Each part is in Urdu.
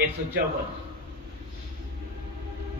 154।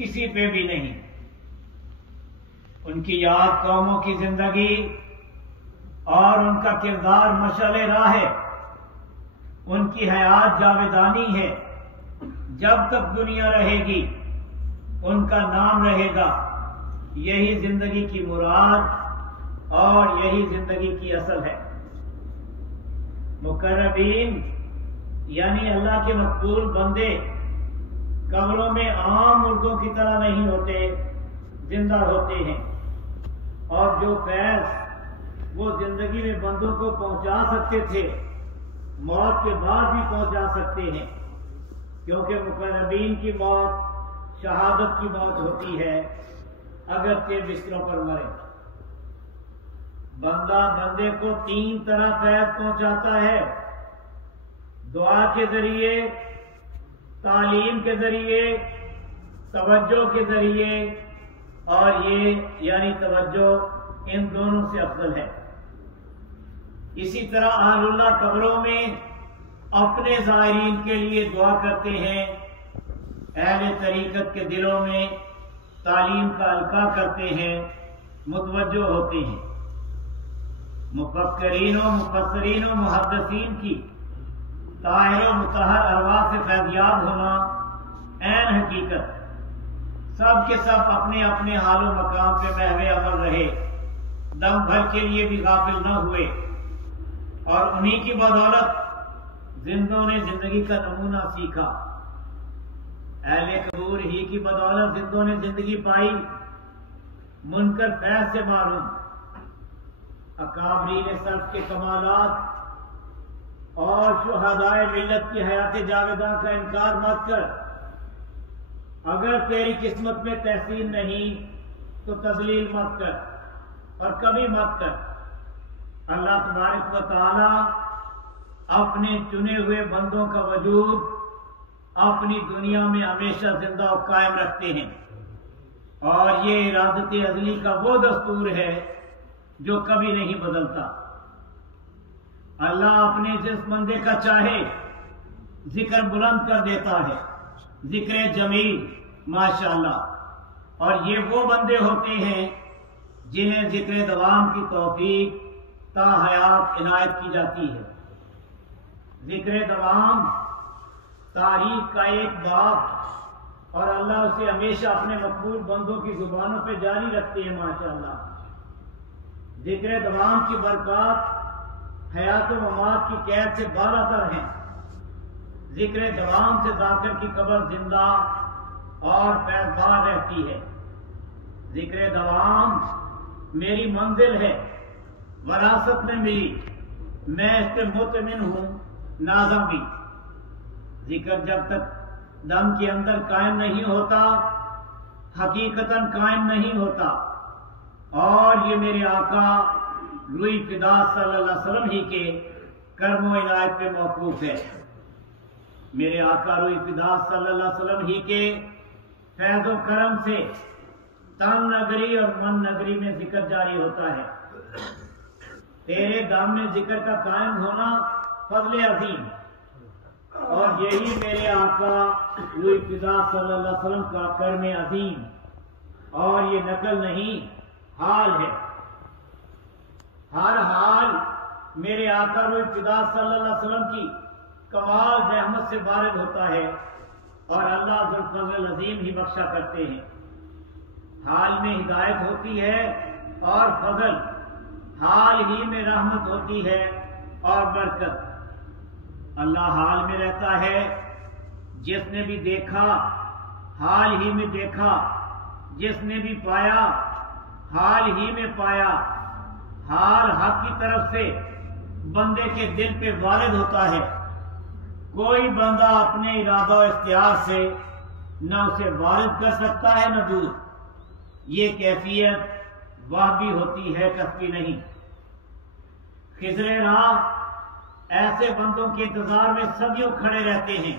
کسی پہ بھی نہیں۔ ان کی یاد قوموں کی زندگی اور ان کا کردار مشعل راہ ہے، ان کی حیات جاویدانی ہے، جب تک دنیا رہے گی ان کا نام رہے گا۔ یہی زندگی کی مراد اور یہی زندگی کی اصل ہے۔ مقربین یعنی اللہ کے مقبول بندے قبروں میں عام مردوں کی طرح نہیں ہوتے، زندہ ہوتے ہیں، اور جو فیض وہ زندگی میں بندوں کو پہنچا سکتے تھے موت کے بعد بھی پہنچا سکتے ہیں، کیونکہ مقربین کی موت شہادت کی موت ہوتی ہے اگرچہ بستروں پر مرے۔ بندہ بندے کو 3 طرح فیض پہنچاتا ہے، دعا کے ذریعے، تعلیم کے ذریعے، توجہ کے ذریعے، اور یہ یعنی توجہ ان دونوں سے افضل ہے۔ اسی طرح اہل اللہ قبروں میں اپنے زائرین کے لیے دعا کرتے ہیں، اہل طریقت کے دلوں میں تعلیم کا القاء کرتے ہیں، متوجہ ہوتے ہیں۔ مفکرین و مفسرین و محدثین کی طاہر و مطہر ارواح سے فیضیاب ہونا عین حقیقت۔ سب کے سب اپنے اپنے حال و مقام پہ محو عمل رہے، دم بھر کے لیے بھی غافل نہ ہوئے، اور انہی کی بدولت زندوں نے زندگی کا نمونہ سیکھا۔ اہل قبور ہی کی بدولت زندوں نے زندگی پائی، منکر فیض سے معروم۔ اکابرین سلف کے کمالات اور شہدائے ملت کی حیات جاویداں کا انکار مت کر۔ اگر تیری قسمت میں تحسین نہیں تو تذلیل مت کر، اور کبھی مت کر۔ اللہ تبارک و تعالی اپنے چنے ہوئے بندوں کا وجود اپنی دنیا میں ہمیشہ زندہ و قائم رکھتے ہیں، اور یہ ارادت ازلی کا وہ دستور ہے جو کبھی نہیں بدلتا۔ اللہ اپنے جس بندے کا چاہے ذکر بلند کر دیتا ہے، ذکر جمیل، ماشاءاللہ، اور یہ وہ بندے ہوتے ہیں جنہیں ذکر دوام کی توفیق تا حیات عنایت کی جاتی ہے۔ ذکر دوام تاریخ کا ایک باب، اور اللہ اسے ہمیشہ اپنے مقبول بندوں کی زبانوں پہ جاری رکھتے ہیں، ماشاءاللہ۔ ذکر دوام کی برکات حیات و ممات کی قید سے بالا تر ہیں۔ ذکر دوام سے ذاکر کی قبر زندہ اور فیضبار رہتی ہے۔ ذکر دوام میری منزل ہے، وراثت میں ملی، میں اس پہ مطمئن ہوں، نازم بھی۔ ذکر جب تک دم کے اندر قائم نہیں ہوتا، حقیقتاً قائم نہیں ہوتا، اور یہ میرے آقا روئی فدا صلی اللہ علیہ وسلم ہی کے کرم و عنایت پہ موقوف ہے۔ میرے آقا روئی فدا صلی اللہ علیہ وسلم ہی کے فیض و کرم سے تن نگری اور من نگری میں ذکر جاری ہوتا ہے۔ تیرے دم میں ذکر کا قائم ہونا فضل عظیم، اور یہی میرے آقا روئی فدا صلی اللہ علیہ وسلم کا کرم عظیم، اور یہ نقل نہیں حال ہے۔ ہر حال میرے آقا روئی فدا صلی اللہ علیہ وسلم کی کمال رحمت سے وارد ہوتا ہے، اور اللہ ذو الفضل العظیم ہی بخشا کرتے ہیں۔ حال میں ہدایت ہوتی ہے اور فضل، حال ہی میں رحمت ہوتی ہے اور برکت۔ اللہ حال میں رہتا ہے، جس نے بھی دیکھا حال ہی میں دیکھا، جس نے بھی پایا حال ہی میں پایا۔ حال حق کی طرف سے بندے کے دل پہ وارد ہوتا ہے، کوئی بندہ اپنے ارادہ و اختیار سے نہ اسے وارد کر سکتا ہے نہ دور۔ یہ کیفیت واہبی ہوتی ہے، کسبی نہیں۔ خضر راہ ایسے بندوں کے انتظار میں صدیوں کھڑے رہتے ہیں،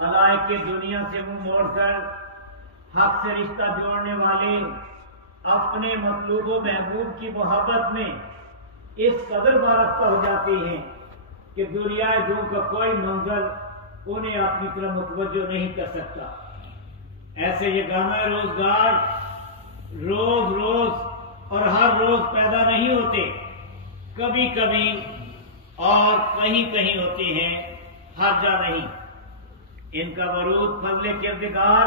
علائق کے دنیا سے منہ موڑ کر حق سے رشتہ جوڑنے والے اپنے مطلوب و محبوب کی محبت میں اس قدر وابستہ ہو جاتے ہیں کہ دریائے دور کا کوئی منظر انہیں اپنی طرف متوجہ نہیں کر سکتا۔ ایسے یہ گانا روزگار روز روز اور ہر روز پیدا نہیں ہوتے، کبھی کبھی اور کہیں کہیں ہوتے ہیں، ہر جا نہیں۔ ان کا ورود فضل کردگار،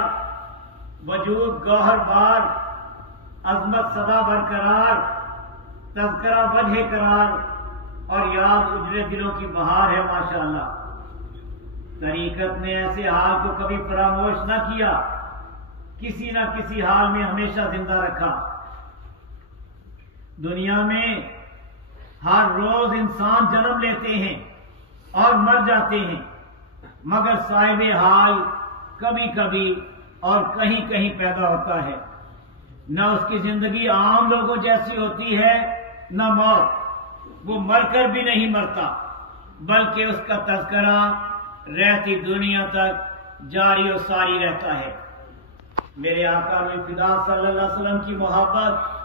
وجود گوہر بار، عظمت سدا برقرار، تذکرہ وجہ قرار اور یاد اجرے دلوں کی بہار ہے ماشاءاللہ۔ طریقت نے ایسے حال کو کبھی فراموش نہ کیا، کسی نہ کسی حال میں ہمیشہ زندہ رکھا۔ دنیا میں ہر روز انسان جنم لیتے ہیں اور مر جاتے ہیں، مگر صاحب حال کبھی کبھی اور کہیں کہیں پیدا ہوتا ہے۔ نہ اس کی زندگی عام لوگوں جیسی ہوتی ہے نہ موت، وہ مر کر بھی نہیں مرتا، بلکہ اس کا تذکرہ رہتی دنیا تک جاری و ساری رہتا ہے۔ میرے آقا روح فدا صلی اللہ علیہ وسلم کی محبت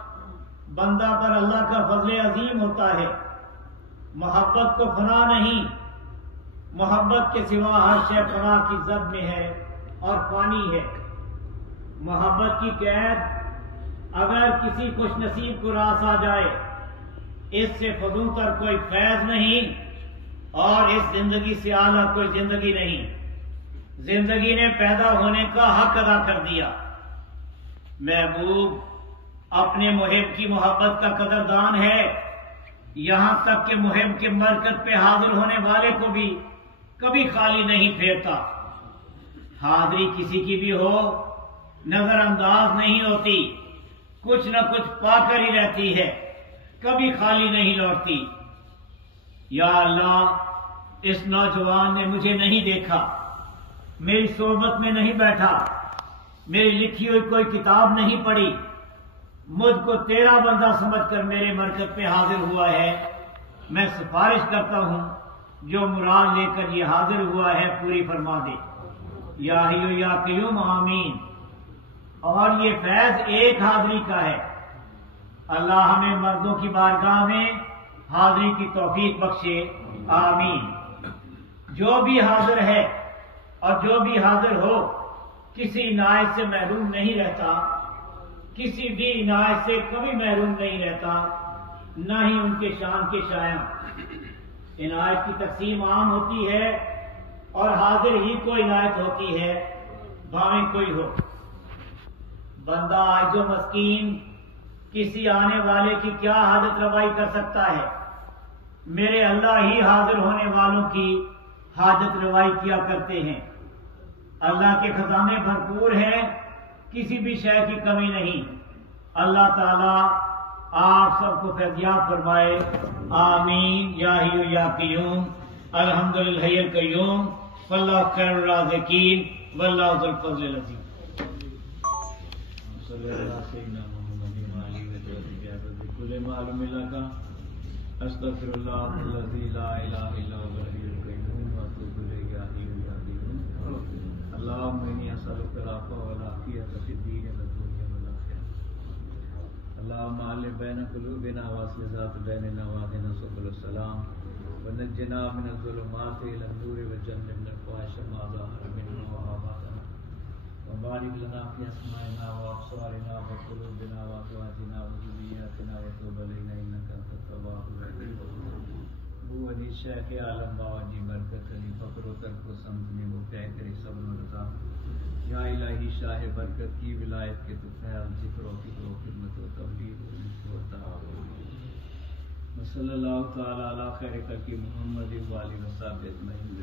بندہ پر اللہ کا فضل عظیم ہوتا ہے۔ محبت کو فنا نہیں، محبت کے سوا ہر شے فنا کی زد میں ہے اور فانی ہے۔ محبت کی قید اگر کسی خوش نصیب کو راس آ جائے، اس سے فضول تر کوئی فیض نہیں اور اس زندگی سے اعلیٰ کوئی زندگی نہیں۔ زندگی نے پیدا ہونے کا حق ادا کر دیا۔ محبوب اپنے محب کی محبت کا قدردان ہے، یہاں تک کہ محب کے مرکز پہ حاضر ہونے والے کو بھی کبھی خالی نہیں پھیرتا۔ حاضری کسی کی بھی ہو نظر انداز نہیں ہوتی، کچھ نہ کچھ پا کر ہی رہتی ہے، کبھی خالی نہیں لوٹتی۔ یا اللہ، اس نوجوان نے مجھے نہیں دیکھا، میری صحبت میں نہیں بیٹھا، میری لکھی ہوئی کوئی کتاب نہیں پڑھی، مجھ کو تیرا بندہ سمجھ کر میرے مرکز پہ حاضر ہوا ہے۔ میں سفارش کرتا ہوں جو مراد لے کر یہ حاضر ہوا ہے پوری فرما دے۔ یا حی یا قیوم آمین۔ اور یہ فیض ایک حاضری کا ہے۔ اللہ ہمیں مردوں کی بارگاہ میں حاضری کی توفیق بخشے، آمین۔ جو بھی حاضر ہے اور جو بھی حاضر ہو کسی عنایت سے محروم نہیں رہتا، کسی بھی عنایت سے کبھی محروم نہیں رہتا، نہ ہی ان کے شان کے شایع۔ عنایت کی تقسیم عام ہوتی ہے اور حاضر ہی کو عنایت ہوتی ہے، بھاویں کوئی ہو۔ بندہ عاجز و مسکین کسی آنے والے کی کیا حاجت روائی کر سکتا ہے؟ میرے اللہ ہی حاضر ہونے والوں کی حاجت روائی کیا کرتے ہیں۔ اللہ کے خزانے بھرپور ہیں، کسی بھی شے کی کمی نہیں۔ اللہ تعالی آپ سب کو فیضیاب فرمائے، آمین۔ یا حی یا قیوم، الحمدللہ القیوم، واللہ خیر الرازقین، واللہ ذو الفضل العظیم۔ صلی اللہ سیدنا محمد کل معلوم لگا استغفر اللہ الذی لا الہ الا هو الحی القیوم واتوب الیہ یا حی یا قیوم۔ اللہم انی اسألک العفو والعافیۃ فی الدین والدنیا والآخرہ۔ اللہم الف بین قلوبنا واصلح ذات بیننا واہدنا سبل السلام ونجنا من الظلمات الی النور وجنبنا الفواحش ما ظہر منها وما بطن وبارک لنا فی اسماعنا وابصارنا وقلوبنا وازواجنا وذریاتنا وتوب علینا انک انت التواب الرحیم۔ وہ علی شیخ عالم باواجی برکت علی فقر و ترک و سمجھنے وہ طے کرے صبر و رضا۔ یا الہی شاہ برکت کی ولایت کے تو خیال ذکر و فکر و خدمت و تبلیغ و نصر و تعاون۔ صلی اللہ تعالی علی خیر خلق محمد و آلہ و صحبہ اجمعین۔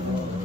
اللہ